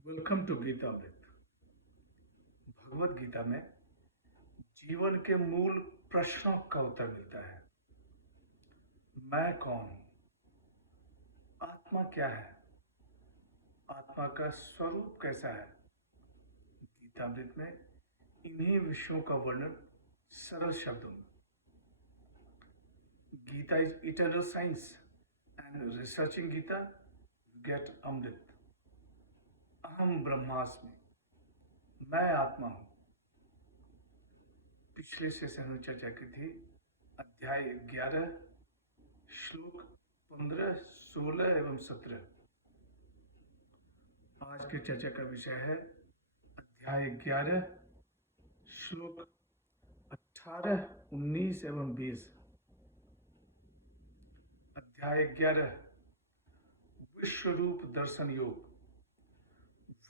Welcome to Geetamrit. Bhagavad Gita में जीवन के मूल प्रश्नों का उत्तर मिलता है। मैं कौन हूं? आत्मा क्या है? आत्मा का स्वरूप कैसा है? गीतामृत में इन्हीं विषयों का वर्णन सरल शब्दों में। Gita is eternal science and researching Gita गेट अमृत। अहम ब्रह्मास्मि, मैं आत्मा हूं। पिछले सेशन में चर्चा की थी अध्याय 11 श्लोक 15, 16 एवं 17। आज के चर्चा का विषय है अध्याय 11 श्लोक 18, 19 एवं 20। अध्याय 11 विश्व रूप दर्शन योग,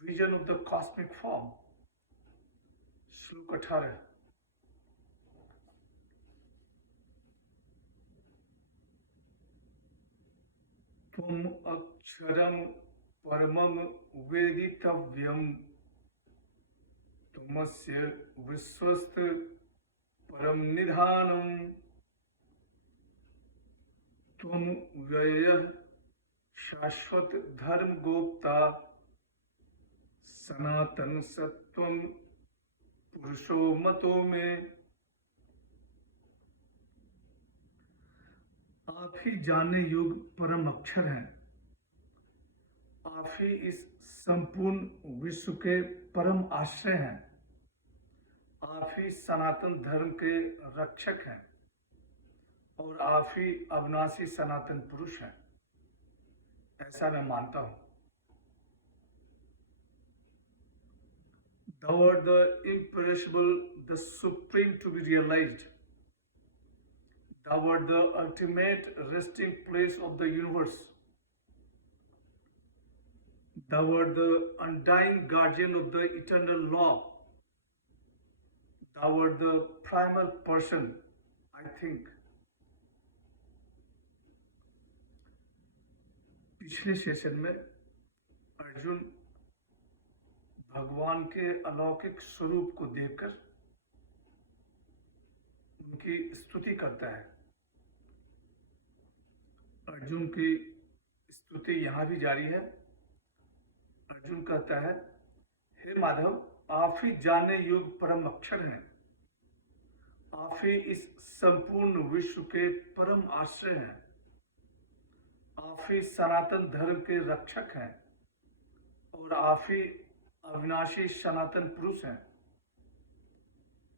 vision of the cosmic form. श्लोक 18 त्वम अक्षरम परमम वेदितव्यम, तुमस्य विश्वस्त परम निधानम, त्वम व्ययः शाश्वत धर्म गोप्ता, सनातन सत्वम पुरुषो मतो में। आप ही जाने युग परम अक्षर हैं। आप ही इस संपूर्ण विश्व के परम आश्रय हैं। आप ही सनातन धर्म के रक्षक हैं और आप ही अविनाशी सनातन पुरुष हैं, ऐसा मैं मानता हूं। Thou art the imperishable, the supreme to be realized. Thou art the ultimate resting place of the universe. Thou art the undying guardian of the eternal law. Thou art the primal person, I think. पिछले session में अर्जुन भगवान के अलौकिक स्वरूप को देखकर उनकी स्तुति करता है। अर्जुन की स्तुति यहां भी जारी है। अर्जुन कहता है, हे माधव, आप ही जाने युग परम अक्षर हैं। आप ही इस संपूर्ण विश्व के परम आश्रय हैं। आप ही सनातन धर्म के रक्षक हैं और आप ही अविनाशी सनातन पुरुष हैं,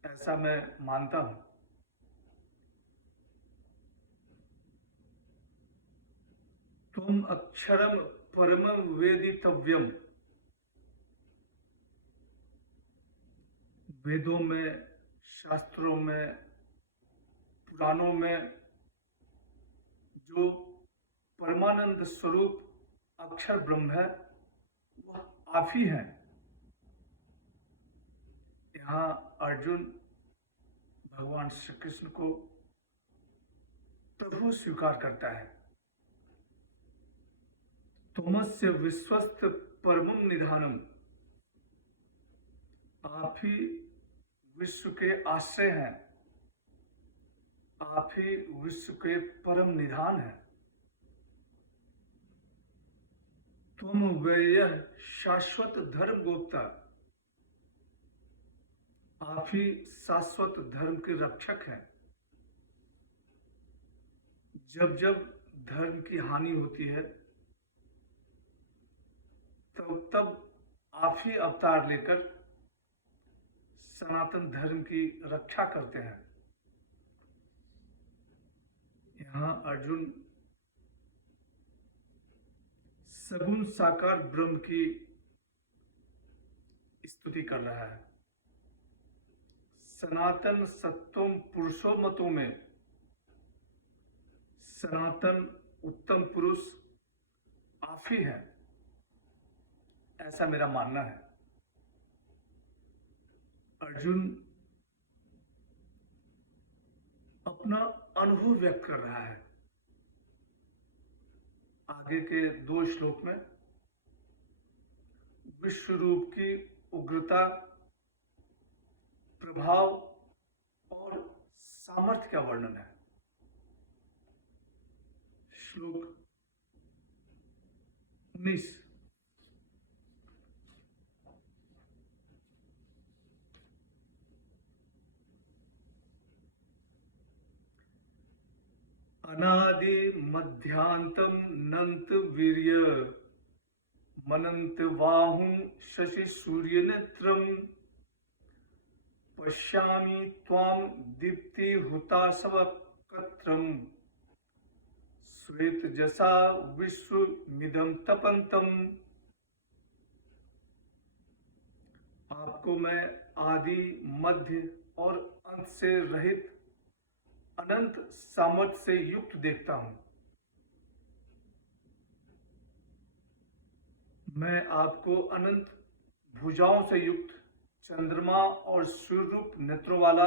ऐसा मैं मानता हूं। तुम अक्षरम परमम वेदितव्यम। वेदों में, शास्त्रों में, पुराणों में जो परमानंद स्वरूप अक्षर ब्रह्म है, वह आप ही हैं। यहाँ अर्जुन भगवान श्री कृष्ण को प्रभु स्वीकार करता है। तुमस्य विश्वस्त परमम निधानम, आप ही विश्व के आश्रय हैं। आप ही विश्व के परम निधान हैं। तुम व्ययः शाश्वत धर्म गोप्ता, आप ही शाश्वत धर्म के रक्षक हैं। जब जब धर्म की हानि होती है तब तब आप ही अवतार लेकर सनातन धर्म की रक्षा करते हैं। यहाँ अर्जुन सगुण साकार ब्रह्म की स्तुति कर रहा है। सनातन सत्वम पुरुषो मतों में, सनातन उत्तम पुरुष आप ही है, ऐसा मेरा मानना है। अर्जुन अपना अनुभव व्यक्त कर रहा है। आगे के 2 श्लोक में विश्व रूप की उग्रता, प्रभाव और सामर्थ्य का वर्णन है। श्लोक 19। अनादि मध्यांतम नंत वीर्य मनंत बाहुं शशि सूर्य नेत्रम पश्यामि त्वां दीप्ति हुताशव कत्रम श्वेत जसा विश्वमिदं तपंतम। आपको मैं आदि, मध्य और अंत से रहित अनंत सामर्थ्य से युक्त देखता हूं। मैं आपको अनंत भुजाओं से युक्त चंद्रमा और सूर्य रूप नेत्रों वाला,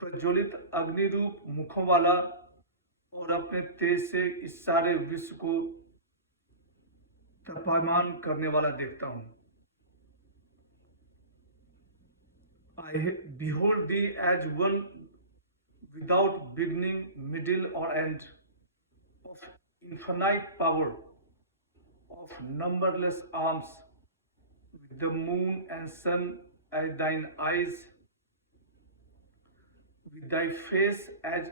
प्रज्वलित अग्नि रूप मुखों वाला और अपने तेज से इस सारे विश्व को तपायमान करने वाला देखता हूं। I behold thee as one without beginning, middle or end, of infinite power, of numberless arms, with the moon and sun as thine eyes, with thy face as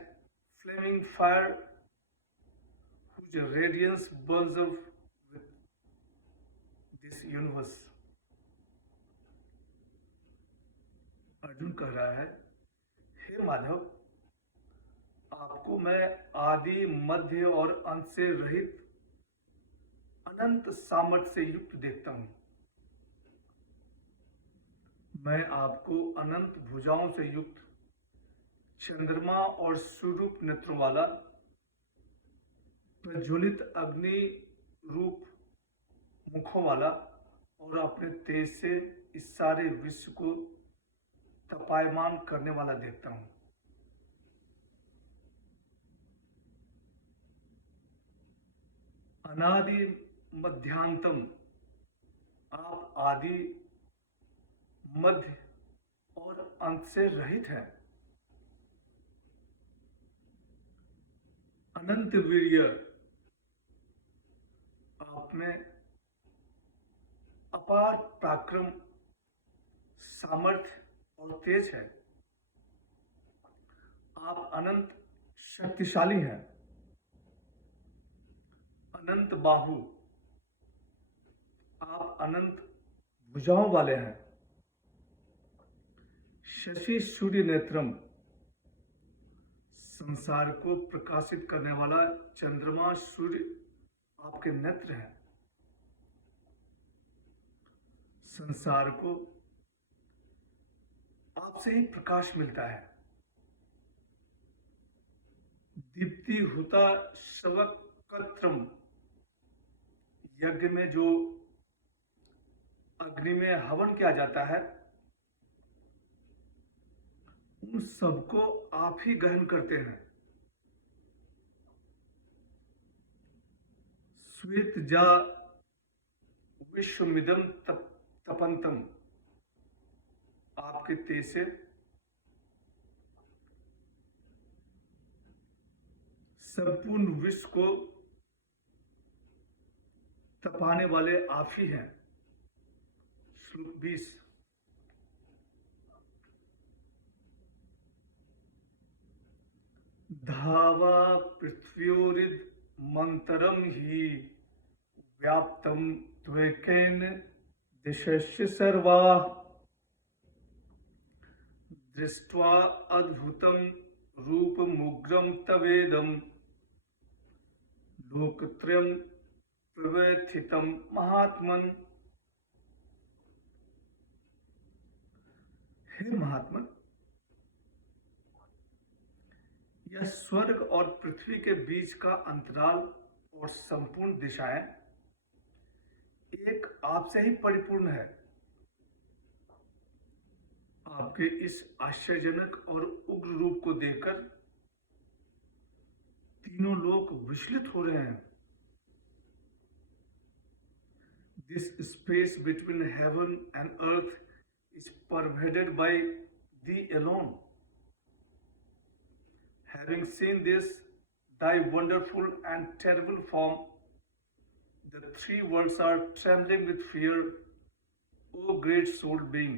flaming fire, whose radiance burns up with this universe. Arjun कह रहा है, हे माधव, आपको मैं आदि, मध्य और अंत से रहित अनंत सामर्थ्य से युक्त देखता हूं। मैं आपको अनंत भुजाओं से युक्त चंद्रमा और सूर्य नेत्रों वाला, प्रज्वलित अग्नि रूप मुखों वाला और अपने तेज से इस सारे विश्व को तपायमान करने वाला देखता हूं। अनादि मध्यांतम, आप आदि, मध्य और अंत से रहित हैं। अनंत वीर्य, आप में अपार पराक्रम, सामर्थ्य और तेज है। आप अनंत शक्तिशाली हैं। अनंत बाहु, आप अनंत भुजाओं वाले हैं। शशि सूर्य नेत्रम, संसार को प्रकाशित करने वाला चंद्रमा सूर्य आपके नेत्र हैं। संसार को आपसे ही प्रकाश मिलता है। दीप्ति हुता शवक कत्रम, यज्ञ में जो अग्नि में हवन किया जाता है, उन सबको आप ही ग्रहण करते हैं। श्वेत जा विश्वमिदं तपंतम, आपके तेज से संपूर्ण विश्व को तपाने वाले आप ही हैं। श्लोक 20। धावा पृथ्व्योरिद मंतरम ही व्याप्तम त्वेकेन दिशस्य सर्वा, दृष्ट्वा अद्भुतं रूपमुग्रं तवेदं लोकत्रयं प्रव्यथितं महात्मन्। हे महात्मन, यह स्वर्ग और पृथ्वी के बीच का अंतराल और संपूर्ण दिशाएं एक आपसे ही परिपूर्ण है। आपके इस आश्चर्यजनक और उग्र रूप को देखकर तीनों लोग विचलित हो रहे हैं। This space between heaven and earth is pervaded by thee alone. Having seen this, thy wonderful and terrible form, the three worlds are trembling with fear, O great soul being.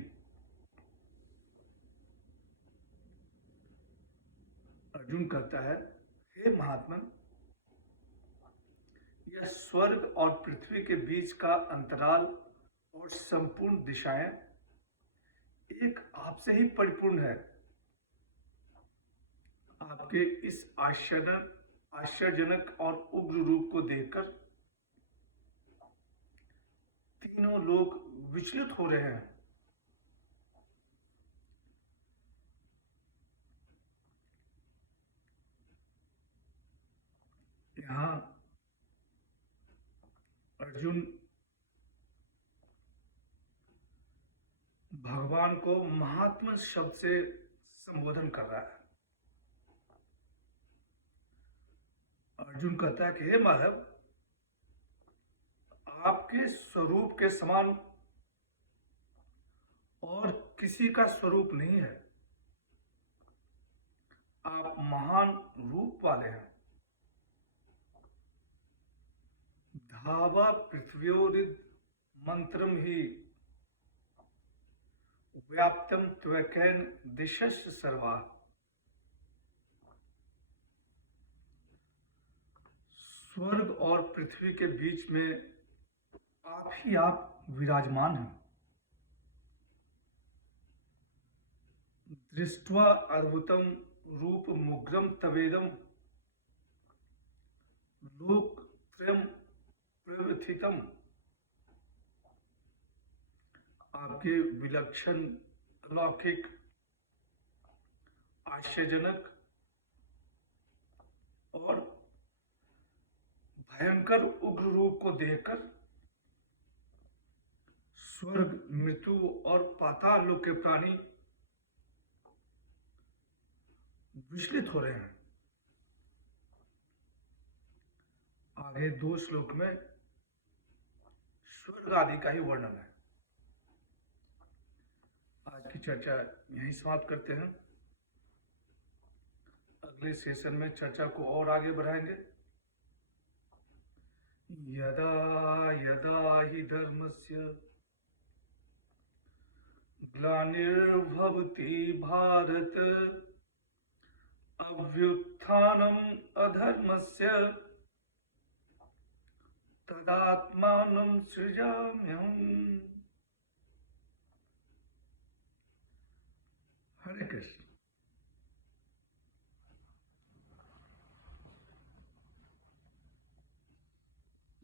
Arjun कहता है, हे महात्मन, यह स्वर्ग और पृथ्वी के बीच का अंतराल और संपूर्ण दिशाएं एक आपसे ही परिपूर्ण है। आपके इस आश्चर्यजनक और उग्र रूप को देखकर तीनों लोग विचलित हो रहे हैं। यहाँ अर्जुन भगवान को महात्मा शब्द से संबोधन कर रहा है। अर्जुन कहता है कि हे माधव, आपके स्वरूप के समान और किसी का स्वरूप नहीं है। आप महान रूप वाले हैं। धावा पृथ्व्योरिद मंत्रम ही व्याप्तम त्वकैन दिशश्च सर्वा। स्वर्ग और पृथ्वी के बीच में आप विराजमान हैं। दृष्ट्वा अद्भुतम रूप मुग्रम तवेदम लोक त्रयम प्रव्यथितम। आपके विलक्षण, अलौकिक, आश्चर्यजनक और भयंकर उग्र रूप को देखकर स्वर्ग, मृत्यु और पाताल लोक के प्राणी विचलित हो रहे हैं। आगे 2 श्लोक में स्वर्ग आदि का ही वर्णन है। आज की चर्चा यहीं समाप्त करते हैं। अगले सेशन में चर्चा को और आगे बढ़ाएंगे। यदा यदा हि धर्मस्य ग्लानिर्भवति भारत अभ्युत्थानम् अधर्मस्य तदात्मानं सृजाम्यहम्। हरे कृष्ण।